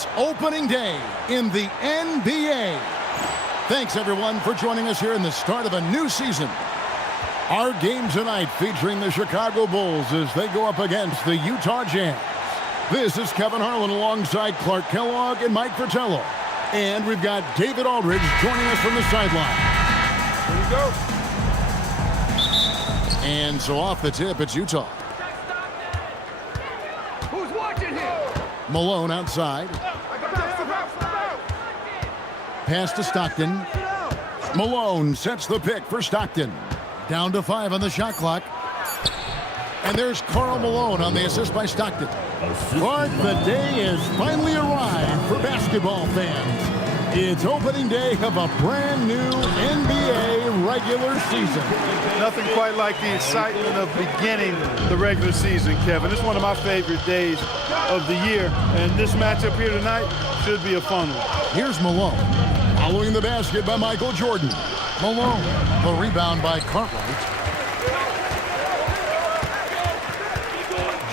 It's opening day in the NBA. Thanks, everyone, for joining us here in the start of a new season. Our game tonight featuring the Chicago Bulls as they go up against the Utah Jazz. This is Kevin Harlan alongside Clark Kellogg and Mike Fratello. And we've got David Aldridge joining us from the sideline. Here we go. And so off the tip, it's Utah. Who's watching here? Malone outside. Pass to Stockton. Malone sets the pick for Stockton. Down to 5 on the shot clock. And there's Karl Malone on the assist by Stockton. Clark, the day has finally arrived for basketball fans. It's opening day of a brand new NBA regular season. Nothing quite like the excitement of beginning the regular season, Kevin. It's one of my favorite days of the year, and this matchup here tonight should be a fun one. Here's Malone, following the basket by Michael Jordan. Malone, the rebound by Cartwright.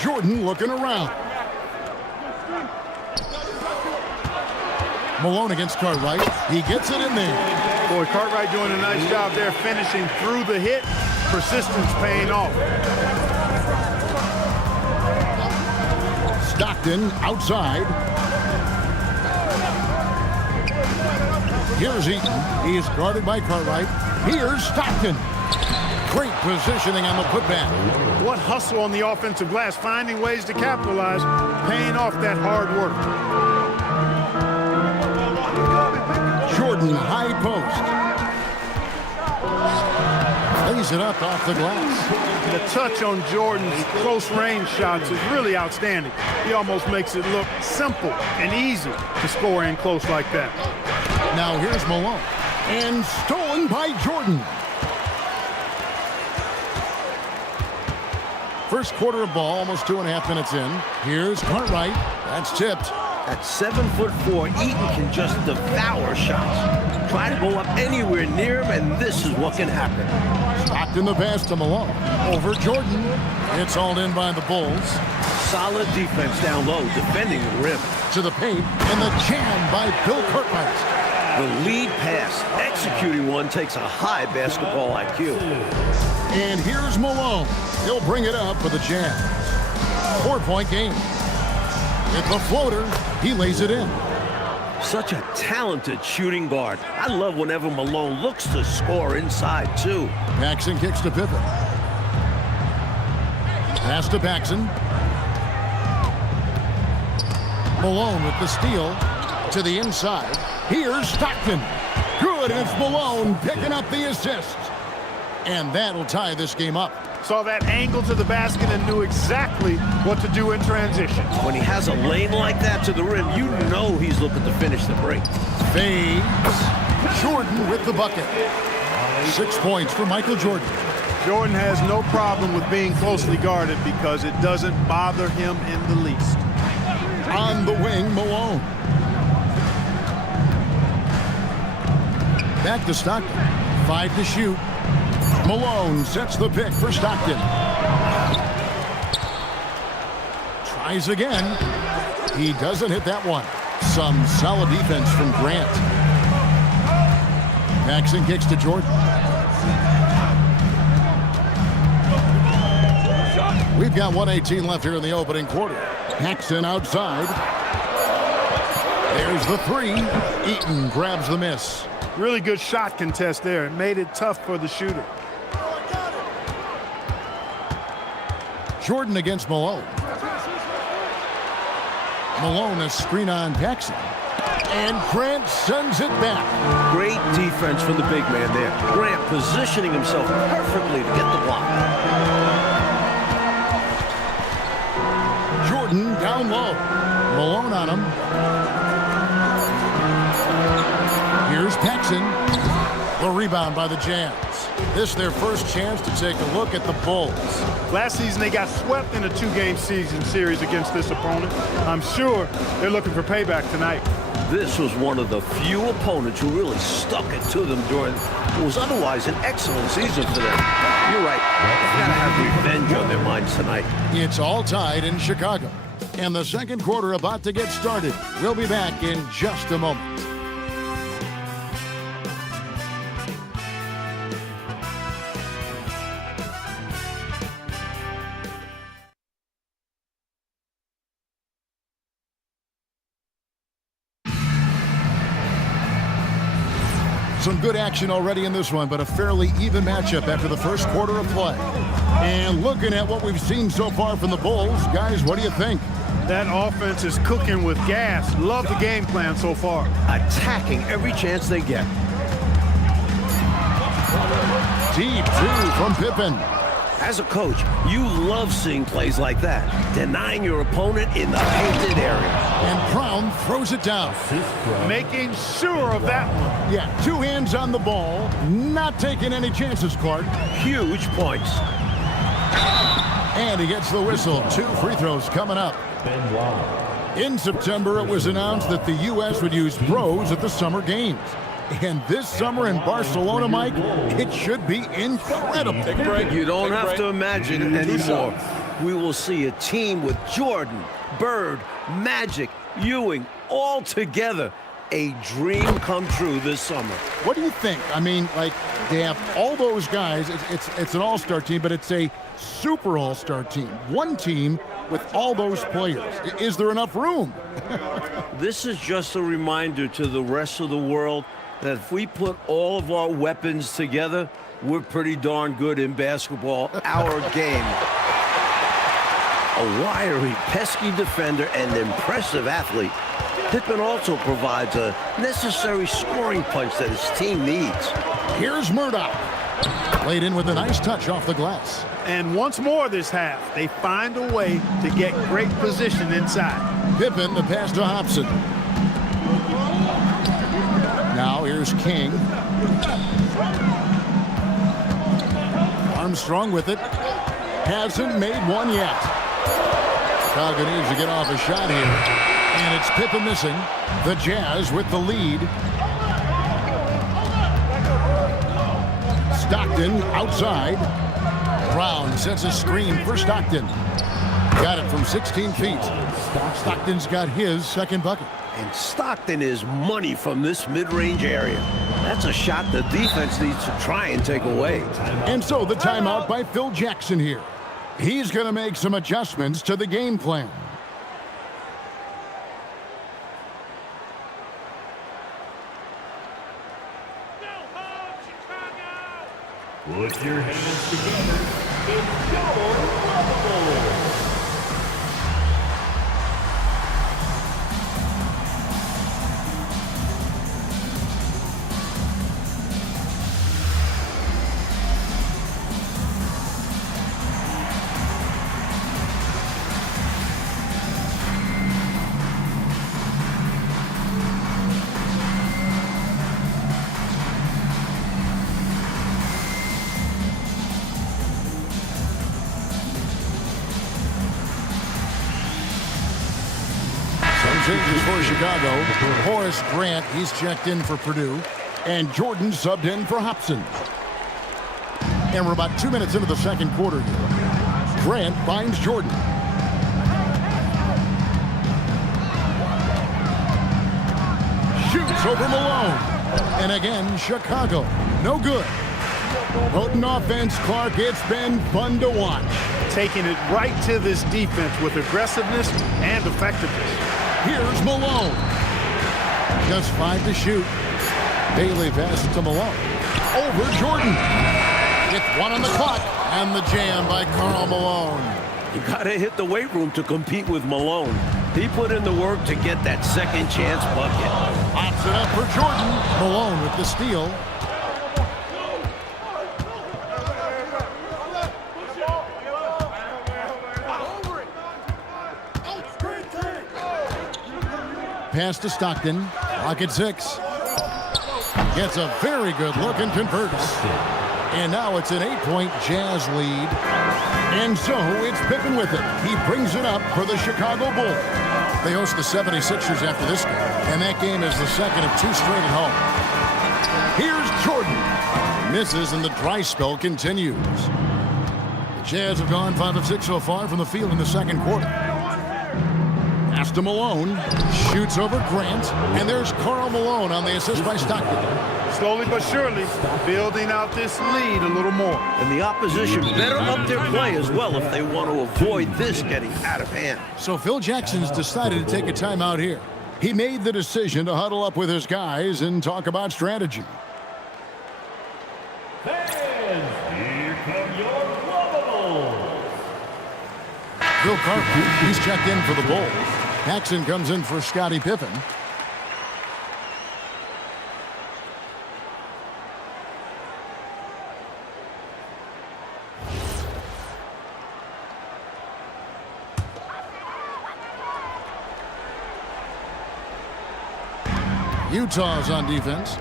Jordan looking around. Malone against Cartwright. He gets it in there. Boy, Cartwright doing a nice job there finishing through the hit. Persistence paying off. Stockton outside. Here's Eaton. He is guarded by Cartwright. Here's Stockton. Great positioning on the putback. What hustle on the offensive glass, finding ways to capitalize, paying off that hard work. Jordan, high post. Lays it up off the glass. The touch on Jordan's close range shots is really outstanding. He almost makes it look simple and easy to score in close like that. Now here's Malone. And stolen by Jordan. First quarter of ball, almost 2.5 minutes in. Here's Cartwright. That's tipped. At 7'4", Eaton can just devour shots. Try to go up anywhere near him, and this is what can happen. Stockton the pass to Malone. Over Jordan. It's hauled in by the Bulls. Solid defense down low, defending the rim. To the paint, and the jam by Bill Cartwright. The lead pass, executing one, takes a high basketball IQ. And here's Malone. He'll bring it up for the Jazz. 4-point game. With the floater, he lays it in. Such a talented shooting guard. I love whenever Malone looks to score inside, too. Paxson kicks to Pippen. Pass to Paxson. Malone with the steal to the inside. Here's Stockton. Good, and it's Malone picking up the assist. And that'll tie this game up. Saw that angle to the basket and knew exactly what to do in transition. When he has a lane like that to the rim, you know he's looking to finish the break. Fades. Jordan with the bucket. 6 points for Michael Jordan. Jordan has no problem with being closely guarded because it doesn't bother him in the least. On the wing, Malone. Back to Stockton. 5 to shoot. Malone sets the pick for Stockton. Tries again. He doesn't hit that one. Some solid defense from Grant. Paxson kicks to Jordan. We've got 1:18 left here in the opening quarter. Paxson outside. There's the 3. Eaton grabs the miss. Really good shot contest there. It made it tough for the shooter. Jordan against Malone. Malone a screen on Paxson. And Grant sends it back. Great defense from the big man there. Grant positioning himself perfectly to get the block. Jordan down low. Malone on him. Here's Paxson. The rebound by the Jazz. This is their first chance to take a look at the Bulls. Last season, they got swept in a 2-game season series against this opponent. I'm sure they're looking for payback tonight. This was one of the few opponents who really stuck it to them during what was otherwise an excellent season for them. You're right. They've got to have revenge on their minds tonight. It's all tied in Chicago. And the second quarter about to get started. We'll be back in just a moment. Some good action already in this one, but a fairly even matchup after the first quarter of play. And looking at what we've seen so far from the Bulls, guys, what do you think? That offense is cooking with gas. Love the game plan so far. Attacking every chance they get. Deep two from Pippen. As a coach, you love seeing plays like that, denying your opponent in the painted area. And Brown throws it down. Making sure of that one. Yeah, 2 hands on the ball, not taking any chances, Clark. Huge points. And he gets the whistle. 2 free throws coming up. In September, it was announced that the U.S. would use pros at the Summer Games. And this summer in Barcelona, Mike, it should be incredible. You don't have to imagine anymore. We will see a team with Jordan, Bird, Magic, Ewing, all together. A dream come true this summer. What do you think? I mean, like, they have all those guys. It's an all-star team, but it's a super all-star team. One team with all those players. Is there enough room? This is just a reminder to the rest of the world that if we put all of our weapons together, we're pretty darn good in basketball, our game. A wiry, pesky defender and impressive athlete, Pippen also provides a necessary scoring punch that his team needs. Here's Murdoch. Played in with a nice touch off the glass. And once more this half, they find a way to get great position inside. Pippen, the pass to Hobson. Now here's King. Armstrong with it. Hasn't made one yet. Chicago needs to get off a shot here. And it's Pippen missing. The Jazz with the lead. Stockton outside. Brown sets a screen for Stockton. Got it from 16 feet. Stockton's got his second bucket. And Stockton is money from this mid-range area. That's a shot the defense needs to try and take away. And so the timeout by Phil Jackson here. He's going to make some adjustments to the game plan. Put your hands together. It's your Rumble. Changes for Chicago. Horace Grant, he's checked in for Purdue. And Jordan subbed in for Hobson. And we're about 2 minutes into the second quarter here. Grant finds Jordan. Shoots over Malone. And again, Chicago. No good. Potent offense, Clark. It's been fun to watch. Taking it right to this defense with aggressiveness and effectiveness. Here's Malone. Just 5 to shoot. Bailey passes to Malone. Over Jordan. With 1 on the clock. And the jam by Karl Malone. You gotta hit the weight room to compete with Malone. He put in the work to get that second chance bucket. Pops it up for Jordan. Malone with the steal. Pass to Stockton. Clock at 6. Gets a very good look and converts. And now it's an 8-point Jazz lead. And so it's Pippen with it. He brings it up for the Chicago Bulls. They host the 76ers after this game. And that game is the second of 2 straight at home. Here's Jordan. Misses and the dry spell continues. The Jazz have gone 5 of 6 so far from the field in the second quarter. Pass to Malone. Shoots over Grant. And there's Karl Malone on the assist by Stockton. Slowly but surely, building out this lead a little more. And the opposition better up their play as well if they want to avoid this getting out of hand. So Phil Jackson's decided to take a timeout here. He made the decision to huddle up with his guys and talk about strategy. Fans, here come your Lavables. Bill Carter, he's checked in for the Bulls. Paxson comes in for Scottie Pippen. Utah's on defense.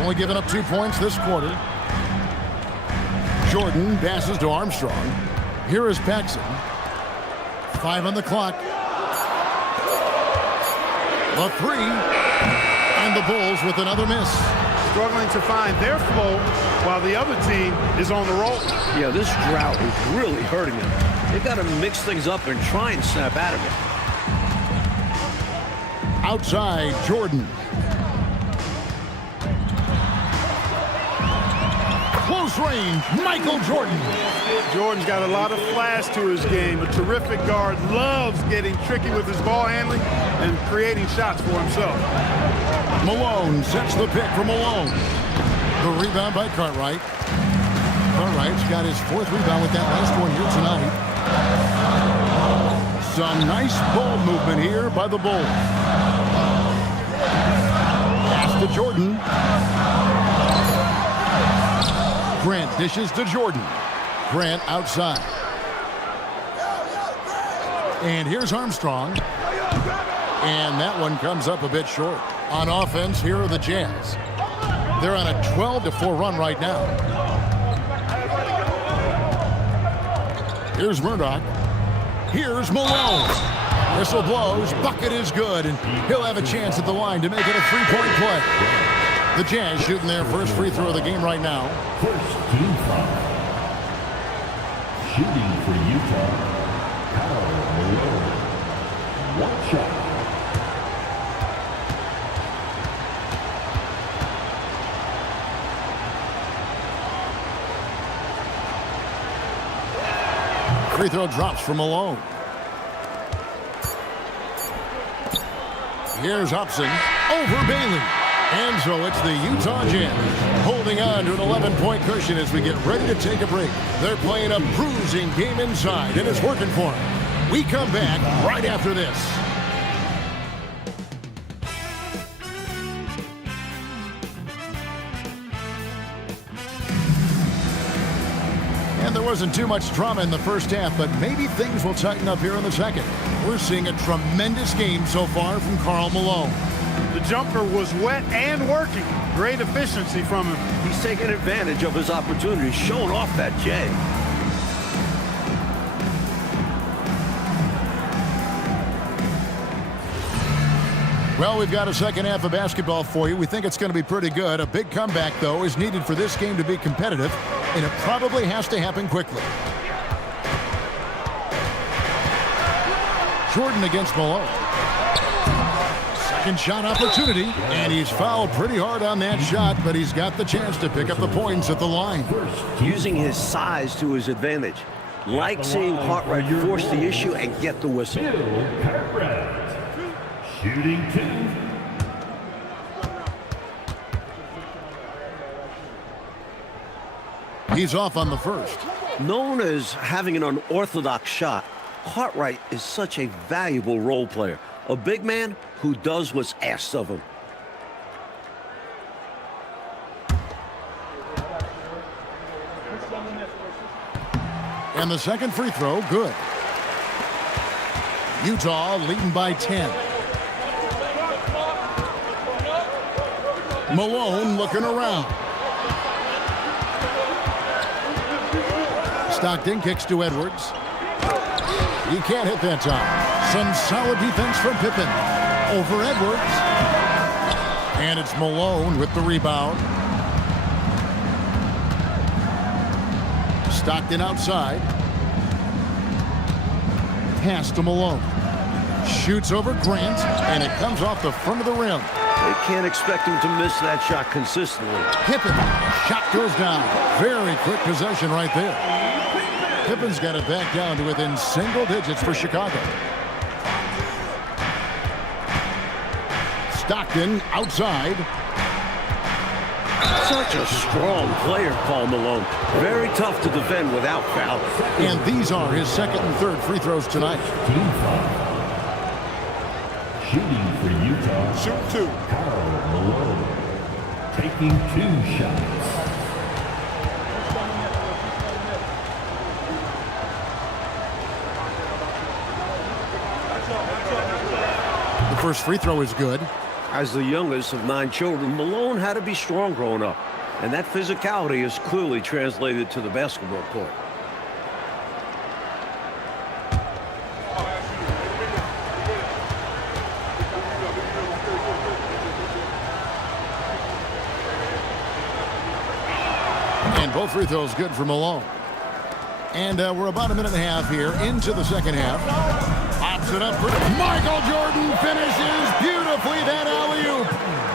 Only giving up 2 points this quarter. Jordan passes to Armstrong. Here is Paxson. 5 on the clock. The 3. And the Bulls with another miss. Struggling to find their flow while the other team is on the roll. Yeah, this drought is really hurting them. They've got to mix things up and try and snap out of it. Outside, Jordan. Close range, Michael Jordan. Jordan's got a lot of flash to his game. A terrific guard, loves getting tricky with his ball handling and creating shots for himself. Malone sets the pick for Malone. The rebound by Cartwright. Cartwright's got his 4th rebound with that last one here tonight. Some nice ball movement here by the Bulls. Pass to Jordan. Grant dishes to Jordan. Grant outside. And here's Armstrong. And that one comes up a bit short. On offense, here are the Jazz. They're on a 12-4 run right now. Here's Murdoch. Here's Malone. Whistle blows. Bucket is good. And he'll have a chance at the line to make it a 3-point play. The Jazz shooting their first free throw of the game right now. First team foul. Shooting for Utah, Karl Malone. 1 shot. Free throw drops for Malone. Here's Hobson over Bailey. And so it's the Utah Jazz holding on to an 11-point cushion as we get ready to take a break. They're playing a bruising game inside, and it's working for them. We come back right after this. And there wasn't too much drama in the first half, but maybe things will tighten up here in the second. We're seeing a tremendous game so far from Karl Malone. The jumper was wet and working. Great efficiency from him. He's taking advantage of his opportunity, showing off that J. Well, we've got a second half of basketball for you. We think it's going to be pretty good. A big comeback, though, is needed for this game to be competitive, and it probably has to happen quickly. Jordan against Malone. Second shot opportunity, and he's fouled pretty hard on that shot, but he's got the chance to pick up the points at the line. Using his size to his advantage. Like seeing Cartwright force the issue and get the whistle. Bill Cartwright. Shooting 2. He's off on the first. Known as having an unorthodox shot, Cartwright is such a valuable role player. A big man who does what's asked of him. And the second free throw, good. Utah leading by 10. Malone looking around. Stockton kicks to Edwards. He can't hit that time. Some solid defense from Pippen. Over Edwards. And it's Malone with the rebound. Stockton outside. Pass to Malone. Shoots over Grant, and it comes off the front of the rim. They can't expect him to miss that shot consistently. Pippen, shot goes down. Very quick possession right there. Pippen's got it back down to within single digits for Chicago. Stockton outside. Such a strong player, Paul Malone. Very tough to defend without fouling. And these are his second and third free throws tonight. Team foul. Shooting for Utah. Shoot two. Karl Malone. Taking 2 shots. The first free throw is good. As the youngest of 9 children, Malone had to be strong growing up. And that physicality is clearly translated to the basketball court. And both free throws good for Malone. And we're about a minute and a half here into the second half. Pops it up for Michael Jordan, finishes beautifully that alley-oop.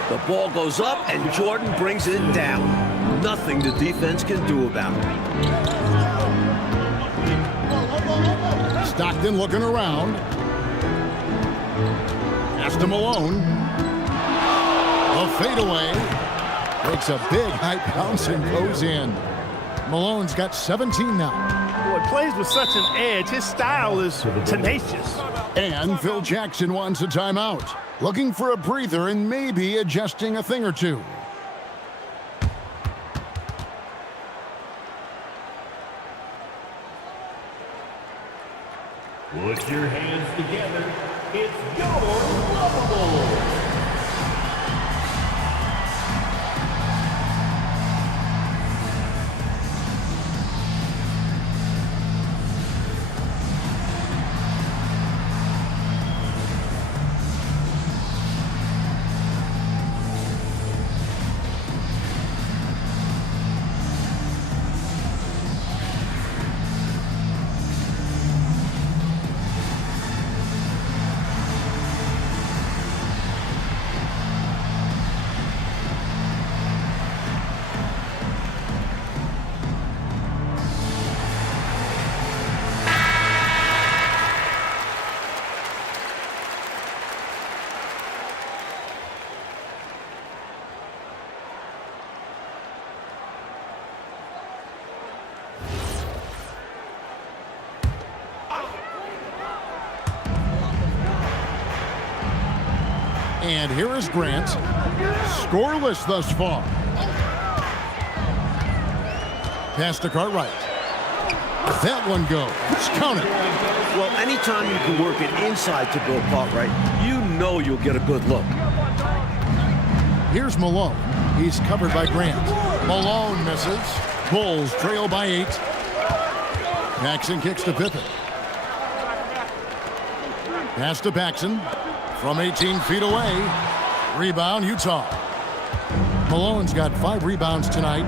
The ball goes up and Jordan brings it down. Nothing the defense can do about it. Stockton looking around. Pass to Malone. A fadeaway. Makes a big high bounce and goes in. Malone's got 17 now. Boy, plays with such an edge. His style is tenacious. And Phil Jackson wants a timeout. Looking for a breather and maybe adjusting a thing or two. Put your hands together. It's your lovable. And here is Grant. Scoreless thus far. Pass to Cartwright. That one goes. Count it. Well, anytime you can work it inside to Bill Cartwright, you know you'll get a good look. Here's Malone. He's covered by Grant. Malone misses. Bulls trail by 8. Paxson kicks to Pippen. Pass to Paxson. From 18 feet away. Rebound, Utah. Malone's got 5 rebounds tonight.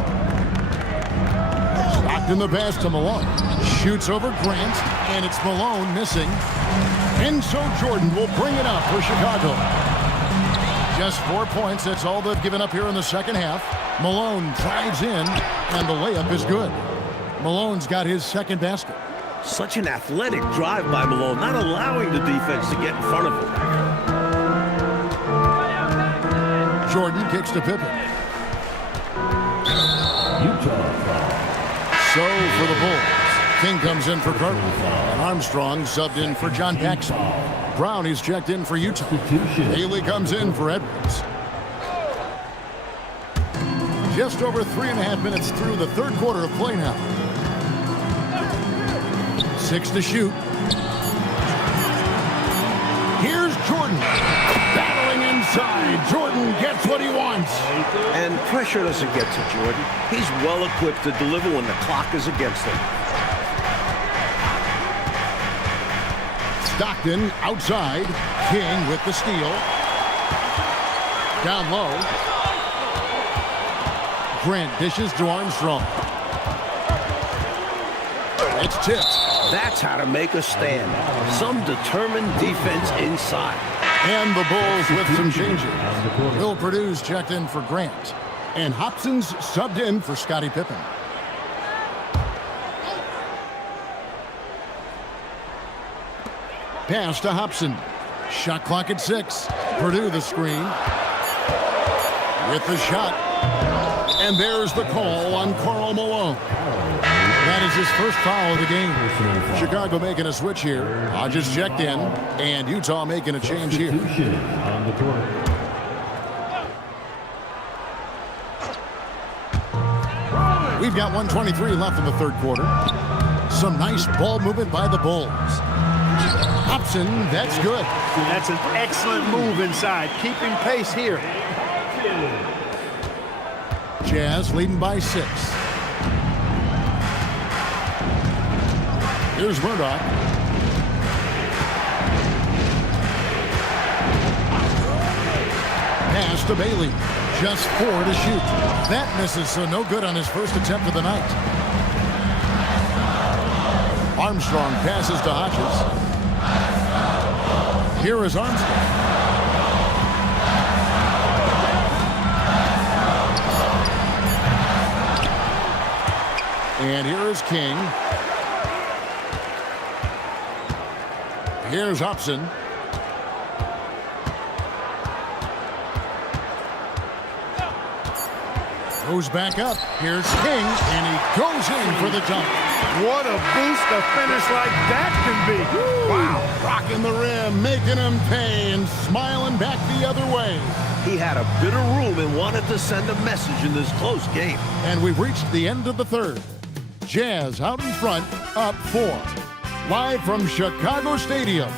Stockton the pass to Malone. Shoots over Grant, and it's Malone missing. And so Jordan will bring it up for Chicago. Just 4 points, that's all they've given up here in the second half. Malone drives in, and the layup is good. Malone's got his second basket. Such an athletic drive by Malone, not allowing the defense to get in front of him. Jordan kicks to Pippen. Utah. So for the Bulls, King comes in for Carter. And Armstrong subbed in for John Paxson. Brown is checked in for Utah. Haley comes in for Edwards. Just over 3.5 minutes through the third quarter of play now. 6 to shoot. Here's Jordan. Battling inside. Jordan gets what he wants. And pressure doesn't get to Jordan. He's well equipped to deliver when the clock is against him. Stockton outside. King with the steal. Down low. Grant dishes to Armstrong. It's tipped. That's how to make a stand. Some determined defense inside. And the Bulls with some changes. Bill Purdue's checked in for Grant. And Hobson's subbed in for Scottie Pippen. Pass to Hobson. Shot clock at 6. Purdue the screen. With the shot. And there's the call on Karl Malone. That is his first foul of the game. Chicago making a switch here. Hodges checked in. And Utah making a change here. On the court. We've got 1:23 left in the third quarter. Some nice ball movement by the Bulls. Hobson, that's good. That's an excellent move inside, keeping pace here. Jazz leading by 6. Here's Murdoch. Pass to Bailey. Just 4 to shoot. That misses, so no good on his first attempt of the night. Armstrong passes to Hodges. Here is Armstrong. And here is King. Here's Hobson. Goes back up. Here's King, and he goes in for the dunk. What a boost a finish like that can be. Wow. Rocking the rim, making him pay, and smiling back the other way. He had a bit of room and wanted to send a message in this close game. And we've reached the end of the third. Jazz out in front, up 4. Live from Chicago Stadium,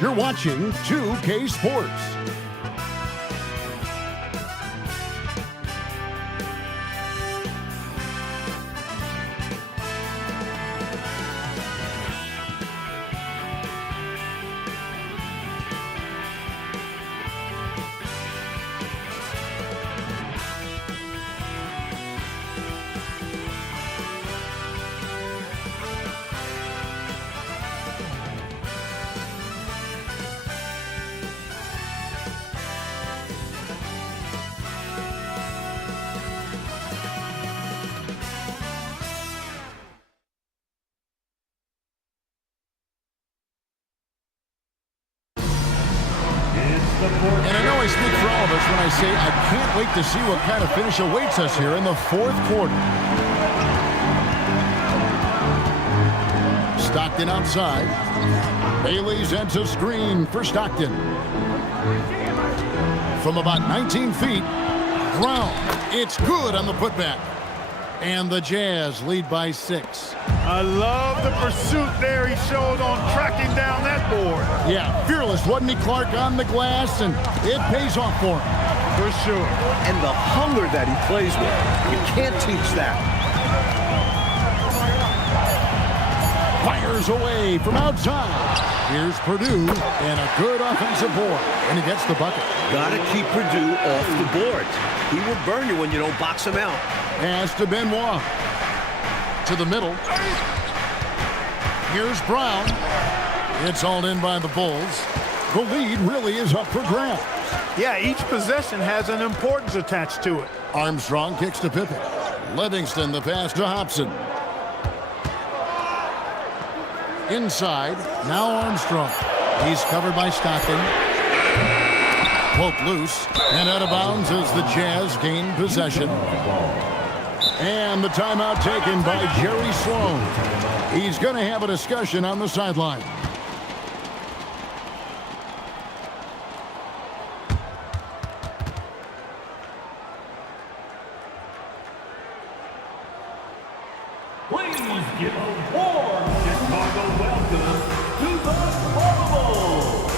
you're watching 2K Sports. And I know I speak for all of us when I say I can't wait to see what kind of finish awaits us here in the fourth quarter. Stockton outside. Bailey sends a screen for Stockton. From about 19 feet, Brown. It's good on the putback. And the Jazz lead by 6. I love the pursuit there he showed on tracking down that board. Yeah, fearless, wasn't he, Clark, on the glass, and it pays off for him. For sure. And the hunger that he plays with. You can't teach that. Fires away from outside. Here's Purdue, and a good offensive board, and he gets the bucket. Gotta keep Purdue off the boards. He will burn you when you don't box him out. Pass to Benoit. To the middle. Here's Brown. It's hauled in by the Bulls. The lead really is up for grabs. Yeah, each possession has an importance attached to it. Armstrong kicks to Pippen. Livingston the pass to Hobson. Inside, now Armstrong. He's covered by Stockton. Poke loose, and out of bounds as the Jazz gain possession. And the timeout taken by Jerry Sloan. He's going to have a discussion on the sideline. Please give a warm Chicago welcome to the Bubble.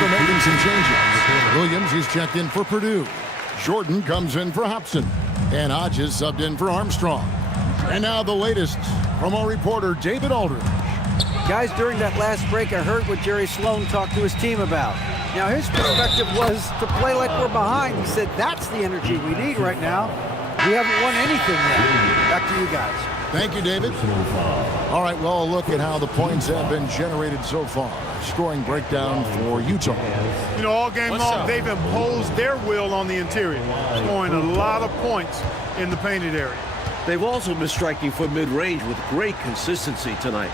after making some changes. Williams is checked in for Purdue. Jordan comes in for Hobson. And Hodges subbed in for Armstrong. And now the latest from our reporter, David Aldridge. Guys, during that last break, I heard what Jerry Sloan talked to his team about. Now, his perspective was to play like we're behind. He said, that's the energy we need right now. We haven't won anything yet. Back to you guys. Thank you, David. All right, well, a look at how the points have been generated so far. Scoring breakdown for Utah. You know, all game long, they've imposed their will on the interior, scoring a lot of points in the painted area. They've also been striking for mid-range with great consistency tonight.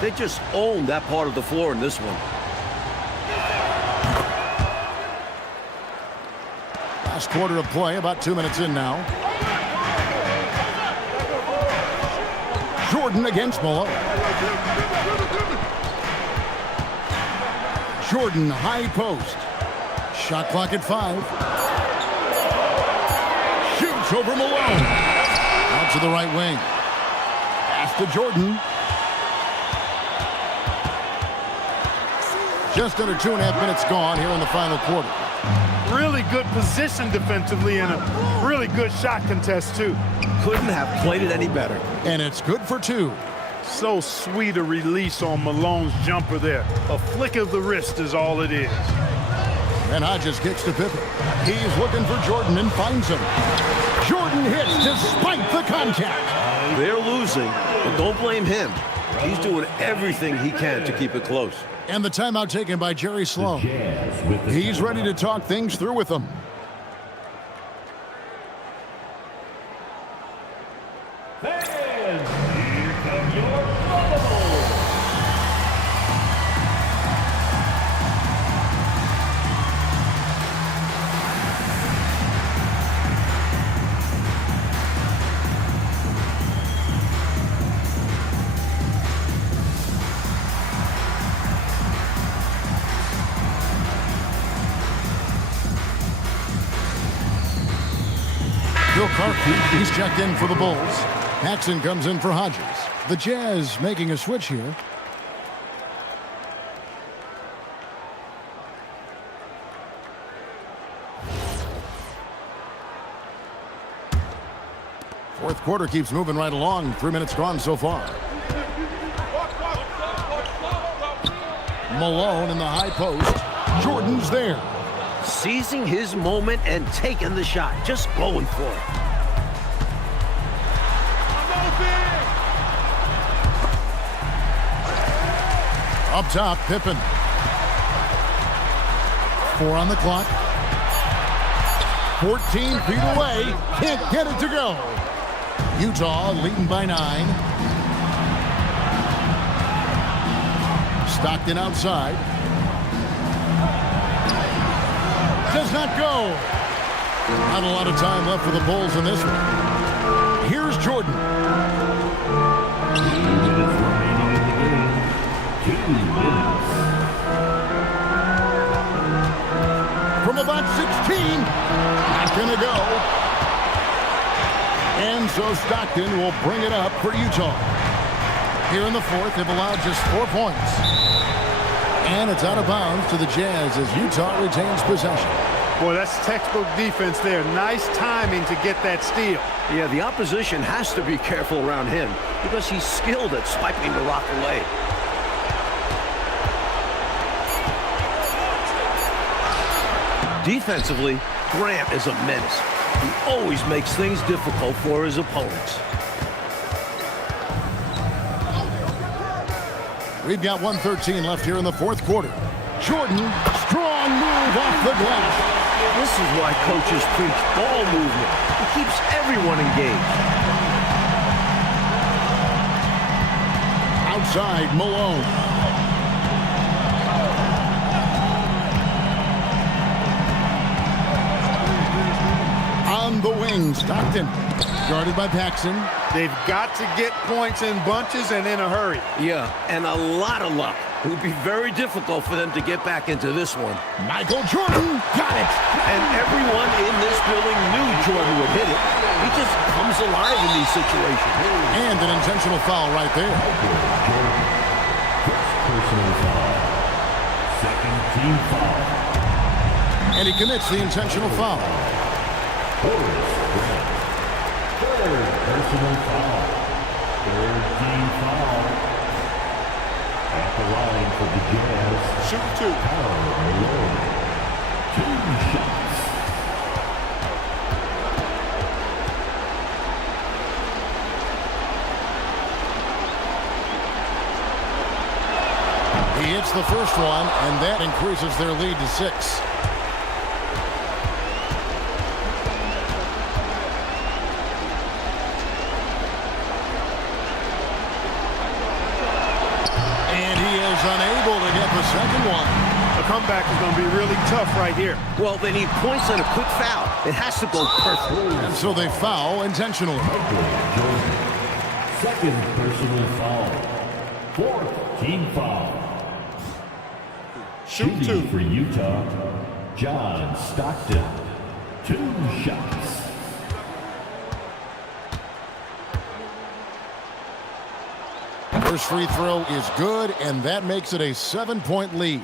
They just owned that part of the floor in this one. Last quarter of play, about 2 minutes in now. Jordan against Malone. Jordan, high post. Shot clock at 5. Shoots over Malone. Out to the right wing. Pass to Jordan. Just under 2.5 minutes gone here in the final quarter. Really good position defensively and a really good shot contest, too. Couldn't have played it any better. And it's good for 2. So sweet a release on Malone's jumper there. A flick of the wrist is all it is. And Hodges kicks to Pippen. He's looking for Jordan and finds him. Jordan hits despite the contact. They're losing, but don't blame him. He's doing everything he can to keep it close. And the timeout taken by Jerry Sloan. He's ready to talk things through with them. Fans, here come your bubbles. Bill Cartwright, he's checked in for the Bulls. Paxson comes in for Hodges. The Jazz making a switch here. Fourth quarter keeps moving right along. 3 minutes gone so far. Malone in the high post. Jordan's there. Seizing his moment and taking the shot. Just going for it. Up top, Pippen. 4 on the clock. 14 feet away. Can't get it to go. Utah leading by 9. Stockton outside. Does not go. Not a lot of time left for the Bulls in this one. Here's Jordan. 2 minutes remaining in the game. 2 minutes. From about 16. Not going to go. And so Stockton will bring it up for Utah. Here in the fourth, they've allowed just 4 points. And it's out of bounds to the Jazz as Utah retains possession. Boy, that's textbook defense there. Nice timing to get that steal. Yeah, the opposition has to be careful around him because he's skilled at swiping the rock away. Defensively, Grant is a menace. He always makes things difficult for his opponents. We've got 1:13 left here in the fourth quarter. Jordan, strong move off the glass. This is why coaches preach ball movement. It keeps everyone engaged. Outside, Malone. On the wing, Stockton. Guarded by Paxson. They've got to get points in bunches and in a hurry. Yeah, and a lot of luck. It would be very difficult for them to get back into this one. Michael Jordan got it. And everyone in this building knew Jordan would hit it. He just comes alive in these situations. And an intentional foul right there. Personal foul. Second team foul. And he commits the intentional foul. Horace Grant. Third personal foul. Third team foul. At the line for the Jazz. Shoot two. Karl Malone. 2 shots. He hits the first one, and that increases their lead to 6. And he is unable to get the second one. A comeback is going to be really tough right here. Well, they need points and a quick foul. It has to go perfect. And so they foul intentionally. Jordan. Second personal foul. Fourth team foul. Shoot two. For Utah, John Stockton. 2 shots. First free throw is good, and that makes it a 7-point lead.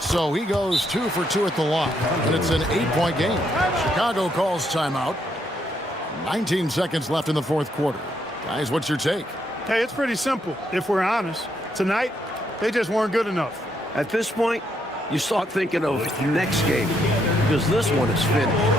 So he goes 2 for 2 at the line, and it's an 8-point game. Chicago calls timeout. 19 seconds left in the fourth quarter. Guys, what's your take? Hey, it's pretty simple, if we're honest. Tonight, they just weren't good enough. At this point, you start thinking of next game because this one is finished.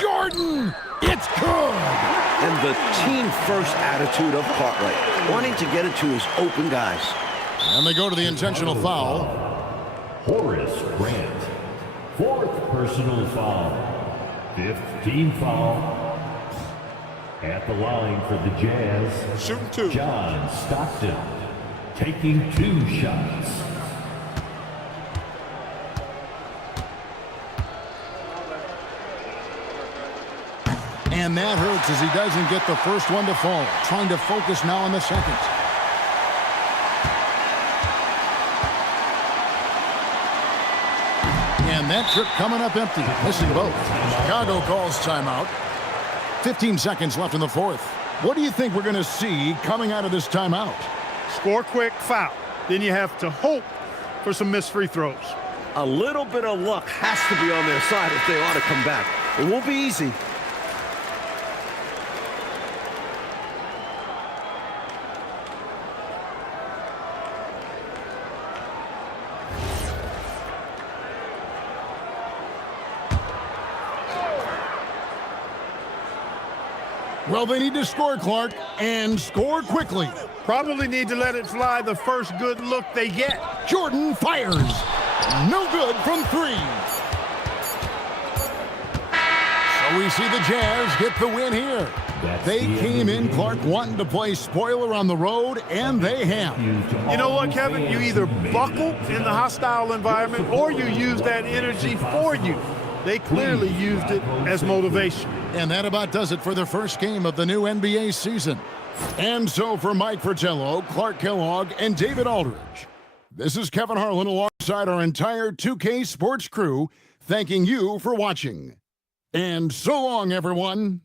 Jordan! It's good! And the team-first attitude of Cartwright, wanting to get it to his open guys. And they go to the intentional foul. Horace Grant. Fourth personal foul. Fifth team foul. At the line for the Jazz. Shooting two. John Stockton. Taking 2 shots. And that hurts as he doesn't get the first one to fall. Trying to focus now on the second. And that trip coming up empty. Missing both. Chicago calls timeout. 15 seconds left in the fourth. What do you think we're going to see coming out of this timeout? Score quick, foul. Then you have to hope for some missed free throws. A little bit of luck has to be on their side if they want to come back. It won't be easy. Well, they need to score, Clark, and score quickly. Probably need to let it fly the first good look they get. Jordan fires. No good from 3. So we see the Jazz get the win here. They came in, Clark, wanting to play spoiler on the road, and they have. You know what, Kevin? You either buckle in the hostile environment or you use that energy for you. They clearly used it as motivation. And that about does it for the first game of the new NBA season. And so for Mike Fratello, Clark Kellogg, and David Aldridge, this is Kevin Harlan alongside our entire 2K Sports crew, thanking you for watching. And so long, everyone.